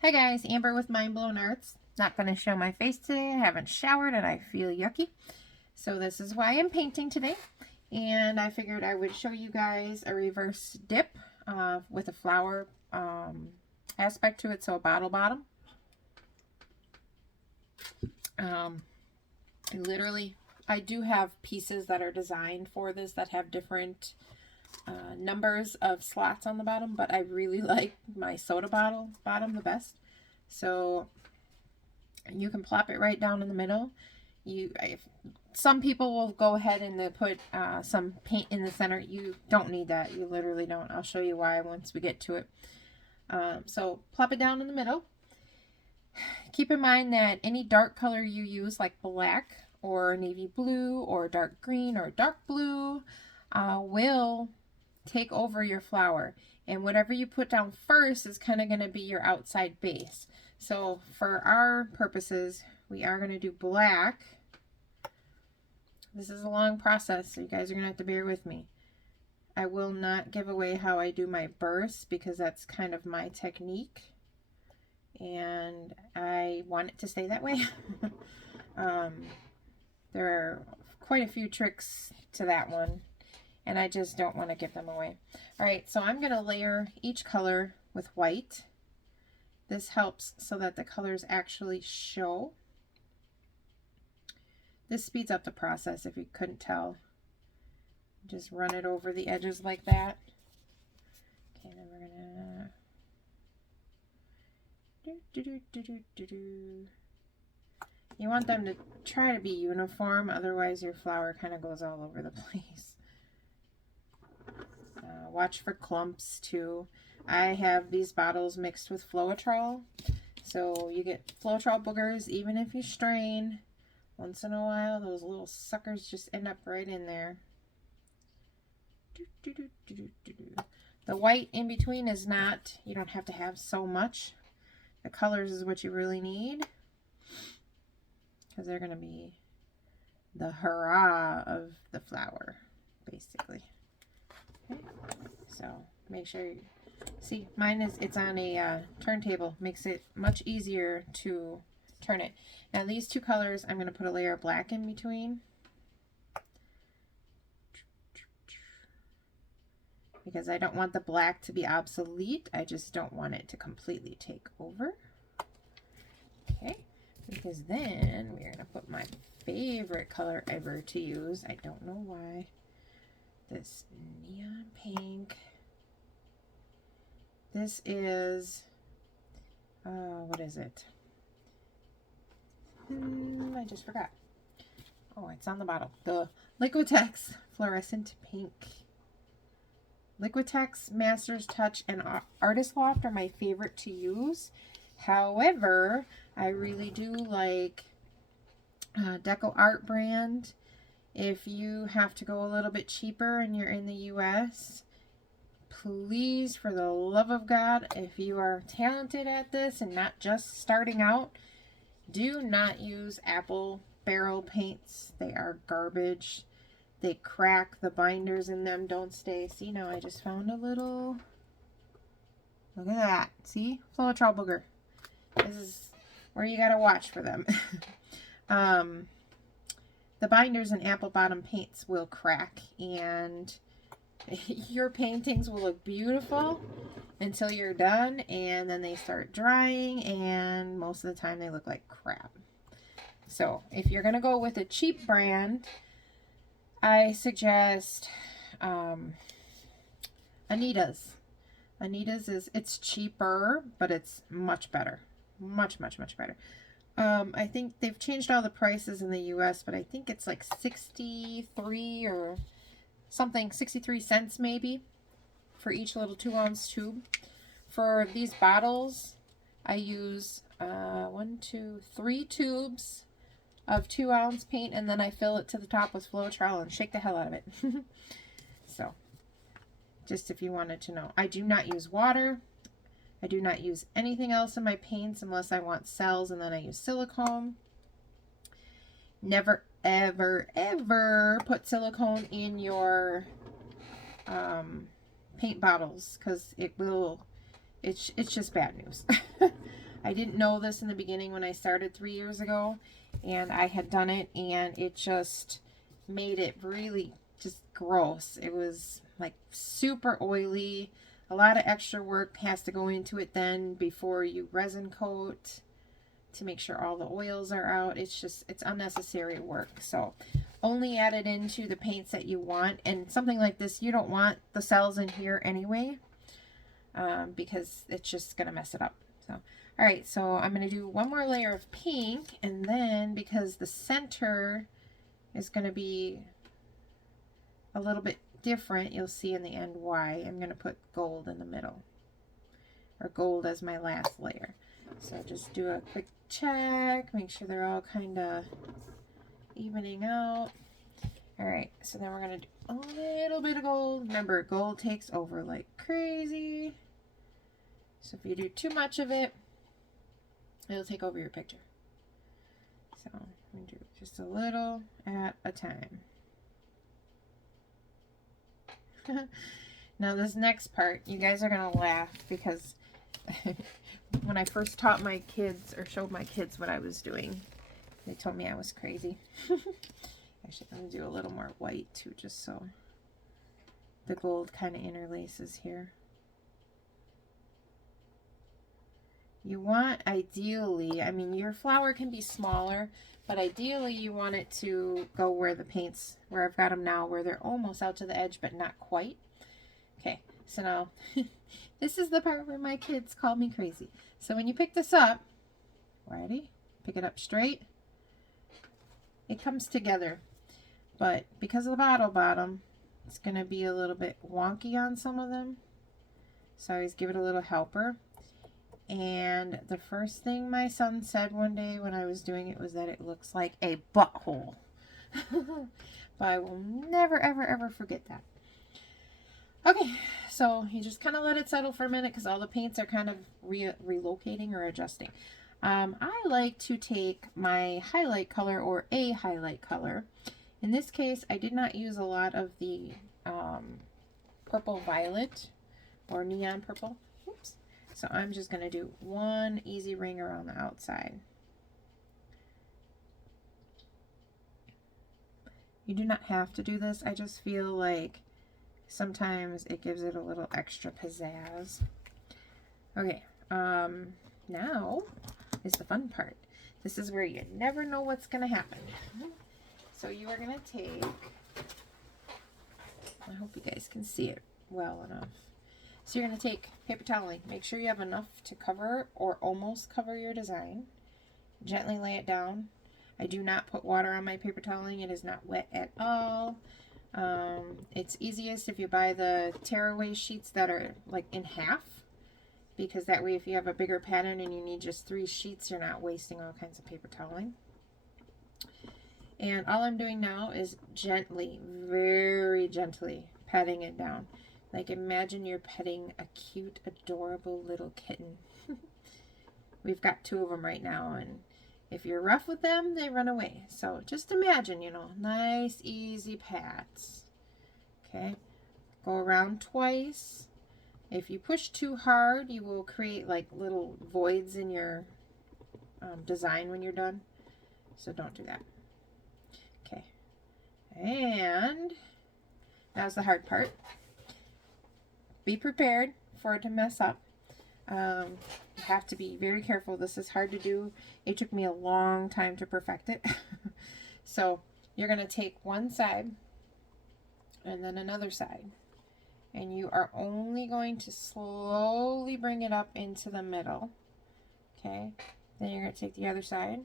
Hi guys, Amber with Mind Blown Arts. Not going to show my face today. I haven't showered and I feel yucky. So this is why I'm painting today. And I figured I would show you guys a reverse dip with a flower aspect to it. So a bottle bottom. I do have pieces that are designed for this that have different numbers of slots on the bottom, but I really like my soda bottle bottom the best. So you can plop it right down in the middle. Some people will go ahead and put some paint in the center. You don't need that. You literally don't. I'll show you why once we get to it. So plop it down in the middle. Keep in mind that any dark color you use, like black or navy blue or dark green or dark blue, will take over your flower. And whatever you put down first is kind of going to be your outside base. So for our purposes, we are going to do black. This is a long process, so you guys are going to have to bear with me. I will not give away how I do my bursts because that's kind of my technique. And I want it to stay that way. There are quite a few tricks to that one, and I just don't want to give them away. All right, so I'm going to layer each color with white. This helps so that the colors actually show. This speeds up the process if you couldn't tell. Just run it over the edges like that. Okay, then we're gonna You want them to try to be uniform, otherwise your flower kind of goes all over the place. Watch for clumps too. I have these bottles mixed with Floetrol, so you get Floetrol boogers even if you strain. Once in a while, those little suckers just end up right in there. The white in between is not, you don't have to have so much. The colors is what you really need, because they're going to be the hurrah of the flower, basically. Okay, so make sure you see, mine is, it's on a turntable, makes it much easier to turn it. Now these two colors, I'm going to put a layer of black in between, because I don't want the black to be obsolete. I just don't want it to completely take over. Okay, because then we're going to put my favorite color ever to use. I don't know why. This neon pink. This is, what is it? I just forgot. Oh, it's on the bottle. The Liquitex Fluorescent Pink. Liquitex, Master's Touch, and Artist Loft are my favorite to use. However, I really do like Deco Art brand. If you have to go a little bit cheaper and you're in the US, please, for the love of God, if you are talented at this and not just starting out, do not use apple barrel paints. They are garbage. They crack. The binders in them don't stay. See, now I just found a little, look at that. See? Floetrol booger. This is where you gotta watch for them. The binders in apple bottom paints will crack, and your paintings will look beautiful until you're done, and then they start drying, and most of the time they look like crap. So if you're gonna go with a cheap brand, I suggest Anita's. Anita's it's cheaper, but it's much better. Much better. I think they've changed all the prices in the US, but I think it's like 63 or something, 63 cents maybe for each little 2-ounce tube. For these bottles, I use 3 tubes of 2-ounce paint, and then I fill it to the top with Floetrol and shake the hell out of it. So, just if you wanted to know. I do not use water. I do not use anything else in my paints unless I want cells, and then I use silicone. Never, ever, ever put silicone in your paint bottles, because it's just bad news. I didn't know this in the beginning when I started 3 years ago, and I had done it, and it just made it really just gross. It was like super oily. A lot of extra work has to go into it then before you resin coat to make sure all the oils are out. It's unnecessary work. So only add it into the paints that you want. And something like this, you don't want the cells in here anyway, because it's just going to mess it up. So, all right, so I'm going to do one more layer of pink, and then because the center is going to be a little bit different, you'll see in the end why. I'm going to put gold in the middle, or gold as my last layer. So just do a quick check, make sure they're all kind of evening out. All right, so then we're going to do a little bit of gold. Remember, gold takes over like crazy. So if you do too much of it, it'll take over your picture. So I'm going to do just a little at a time. Now this next part, you guys are going to laugh because when I first taught my kids or showed my kids what I was doing, they told me I was crazy. Actually, I'm going to do a little more white too, just so the gold kind of interlaces here. You want, ideally, I mean, your flower can be smaller, but ideally you want it to go where the paints, where I've got them now, where they're almost out to the edge, but not quite. Okay, so now, this is the part where my kids call me crazy. So when you pick this up, ready? Pick it up straight. It comes together, but because of the bottle bottom, it's going to be a little bit wonky on some of them. So I always give it a little helper. And the first thing my son said one day when I was doing it was that it looks like a butthole. But I will never, ever, ever forget that. Okay, so you just kind of let it settle for a minute because all the paints are kind of relocating or adjusting. I like to take my highlight color or a highlight color. In this case, I did not use a lot of the purple violet or neon purple. Oops. So I'm just going to do one easy ring around the outside. You do not have to do this. I just feel like sometimes it gives it a little extra pizzazz. Okay, now is the fun part. This is where you never know what's going to happen. So you are going to take, I hope you guys can see it well enough. So you're going to take paper toweling. Make sure you have enough to cover or almost cover your design. Gently lay it down. I do not put water on my paper toweling. It is not wet at all. It's easiest if you buy the tearaway sheets that are like in half, because that way if you have a bigger pattern and you need just 3 sheets, you're not wasting all kinds of paper toweling. And all I'm doing now is gently, very gently patting it down. Like imagine you're petting a cute, adorable little kitten. We've got 2 of them right now, and if you're rough with them, they run away. So just imagine, you know, nice, easy pats. Okay, go around twice. If you push too hard, you will create like little voids in your design when you're done. So don't do that. Okay, and now's the hard part. Be prepared for it to mess up. You have to be very careful. This is hard to do. It took me a long time to perfect it. So you're going to take one side and then another side. And you are only going to slowly bring it up into the middle. Okay. Then you're going to take the other side,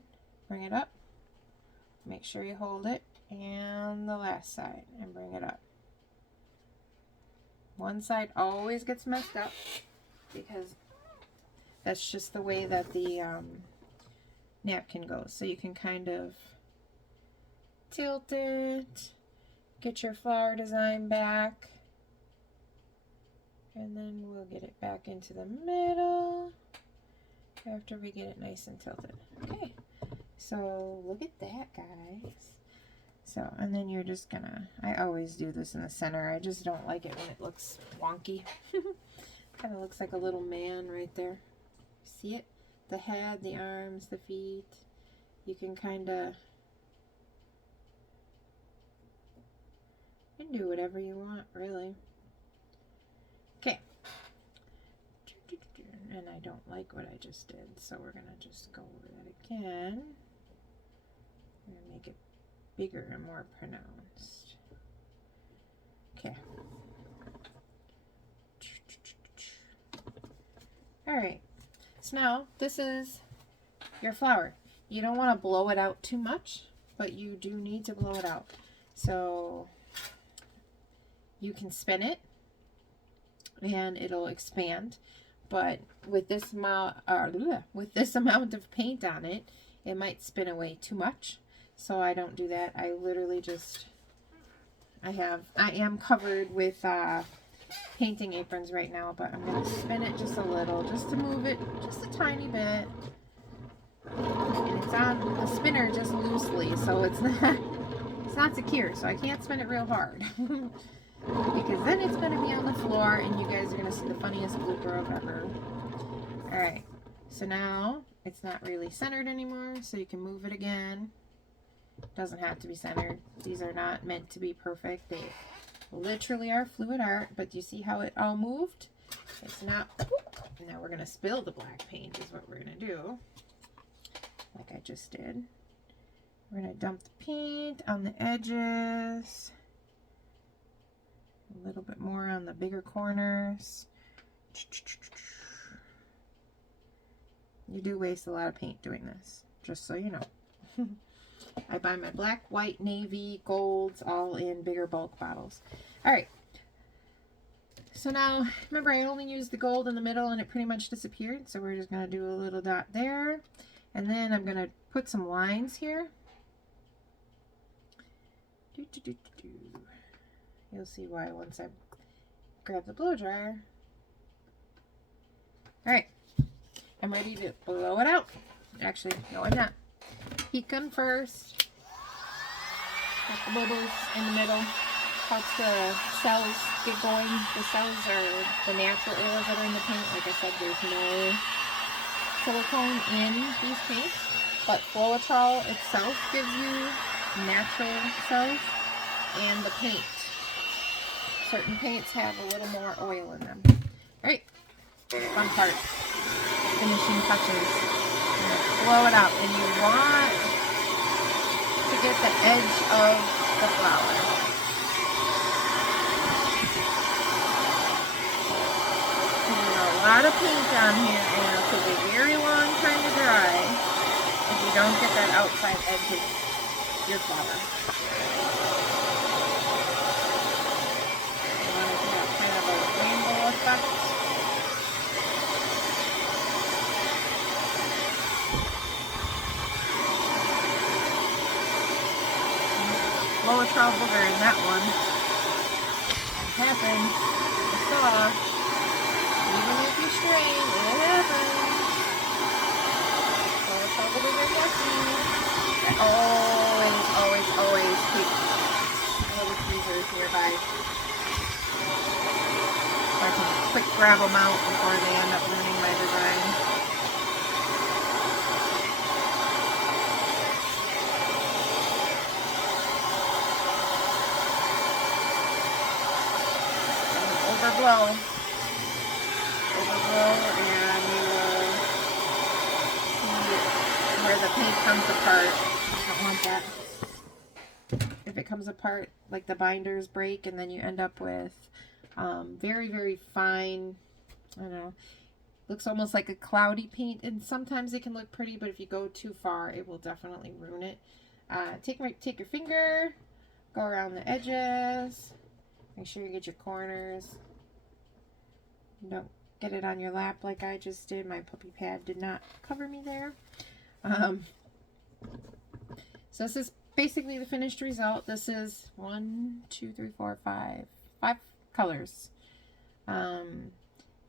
bring it up. Make sure you hold it. And the last side and bring it up. One side always gets messed up because that's just the way that the napkin goes. So you can kind of tilt it, get your flower design back, and then we'll get it back into the middle after we get it nice and tilted. Okay, so look at that, guys. So, and then you're just gonna, I always do this in the center. I just don't like it when it looks wonky. Kind of looks like a little man right there. See it? the head, the arms, the feet. You can kind of do whatever you want, really. Okay. And I don't like what I just did, so we're going to just go over that again. I'm going to make it bigger and more pronounced. Okay. Alright, so now this is your flower. You don't want to blow it out too much, but you do need to blow it out. So you can spin it and it'll expand, but with this amount of paint on it, it might spin away too much. So I don't do that. I literally just, I am covered with painting aprons right now, but I'm going to spin it just a little, just to move it just a tiny bit. And it's on the spinner just loosely, so it's not secure, so I can't spin it real hard. Because then it's going to be on the floor and you guys are going to see the funniest blooper of ever. Alright, so now it's not really centered anymore, so you can move it again. Doesn't have to be centered. These are not meant to be perfect. They literally are fluid art, but you see how it all moved? It's not. Now we're going to spill the black paint is what we're going to do. Like I just did. We're going to dump the paint on the edges. A little bit more on the bigger corners. You do waste a lot of paint doing this, just so you know. I buy my black, white, navy, golds, all in bigger bulk bottles. Alright. So now, remember I only used the gold in the middle and it pretty much disappeared. So we're just going to do a little dot there. And then I'm going to put some lines here. You'll see why once I grab the blow dryer. Alright. I'm ready to blow it out. Actually, no, I'm not. Heat gun first. Got the bubbles in the middle. Helps the cells get going. The cells are the natural oils that are in the paint. Like I said, there's no silicone in these paints. But Blowout itself gives you natural cells. And the paint. Certain paints have a little more oil in them. Alright. Fun part. Finishing touches. Blow it out, and you want to get the edge of the flower. There's a lot of paint on here, and it'll take a very long time to dry if you don't get that outside edge of your flower. You want to get kind of a rainbow effect. Blowout booger in that one. It happened. I saw. Even if you strain, it happens. Blowout booger are messy. I always keep little tweezers nearby. So I can quick grab them out before they end up ruining my design. Overblow, and you will see where the paint comes apart. I don't want that. If it comes apart, like the binders break, and then you end up with very, very fine, I don't know, looks almost like a cloudy paint, and sometimes it can look pretty, but if you go too far, it will definitely ruin it. Take your finger, go around the edges, make sure you get your corners. Don't get it on your lap like I just did. My puppy pad did not cover me there. So this is basically the finished result. This is 5 colors.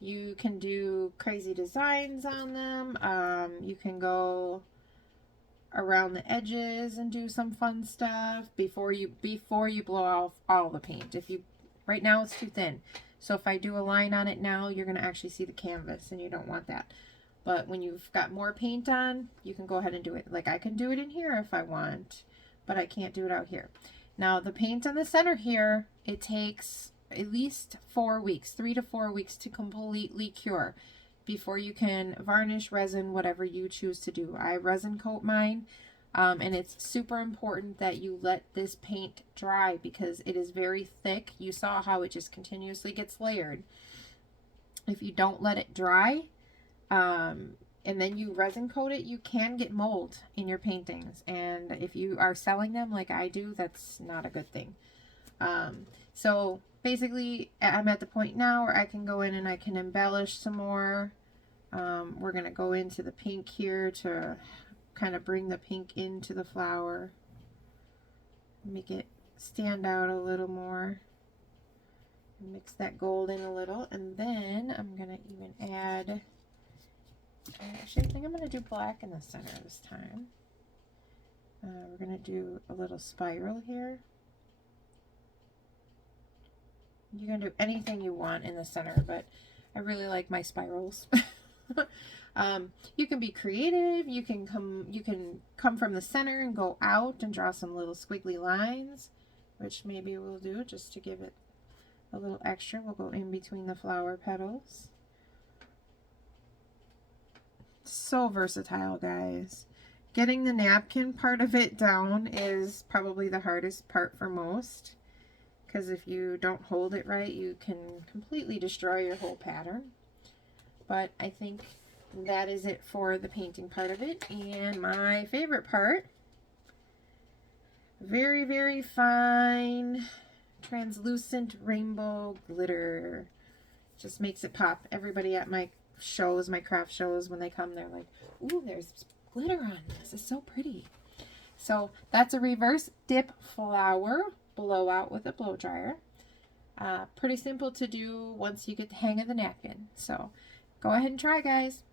You can do crazy designs on them. You can go around the edges and do some fun stuff before you blow off all the paint. Right now it's too thin. So if I do a line on it now, you're going to actually see the canvas, and you don't want that. But when you've got more paint on, you can go ahead and do it. Like I can do it in here if I want, but I can't do it out here. Now the paint on the center here, it takes at least 4 weeks, 3 to 4 weeks to completely cure before you can varnish, resin, whatever you choose to do. I resin coat mine, and it's super important that you let this paint dry because it is very thick. You saw how it just continuously gets layered. If you don't let it dry, and then you resin coat it, you can get mold in your paintings. And if you are selling them like I do, that's not a good thing. So basically, I'm at the point now where I can go in and I can embellish some more. We're going to go into the pink here to kind of bring the pink into the flower. Make it stand out a little more. Mix that gold in a little. And then I'm going to even add... Actually, I think I'm going to do black in the center this time. We're going to do a little spiral here. You can do anything you want in the center, but I really like my spirals. You can be creative. You can come from the center and go out and draw some little squiggly lines, which maybe we'll do just to give it a little extra. We'll go in between the flower petals. So versatile, guys. Getting the napkin part of it down is probably the hardest part for most, because if you don't hold it right, you can completely destroy your whole pattern. But I think that is it for the painting part of it. And my favorite part, very, very fine, translucent rainbow glitter. Just makes it pop. Everybody at my shows, my craft shows, when they come, they're like, ooh, there's glitter on this. It's so pretty. So that's a reverse dip flower blowout with a blow dryer. Pretty simple to do once you get the hang of the napkin. So go ahead and try, guys.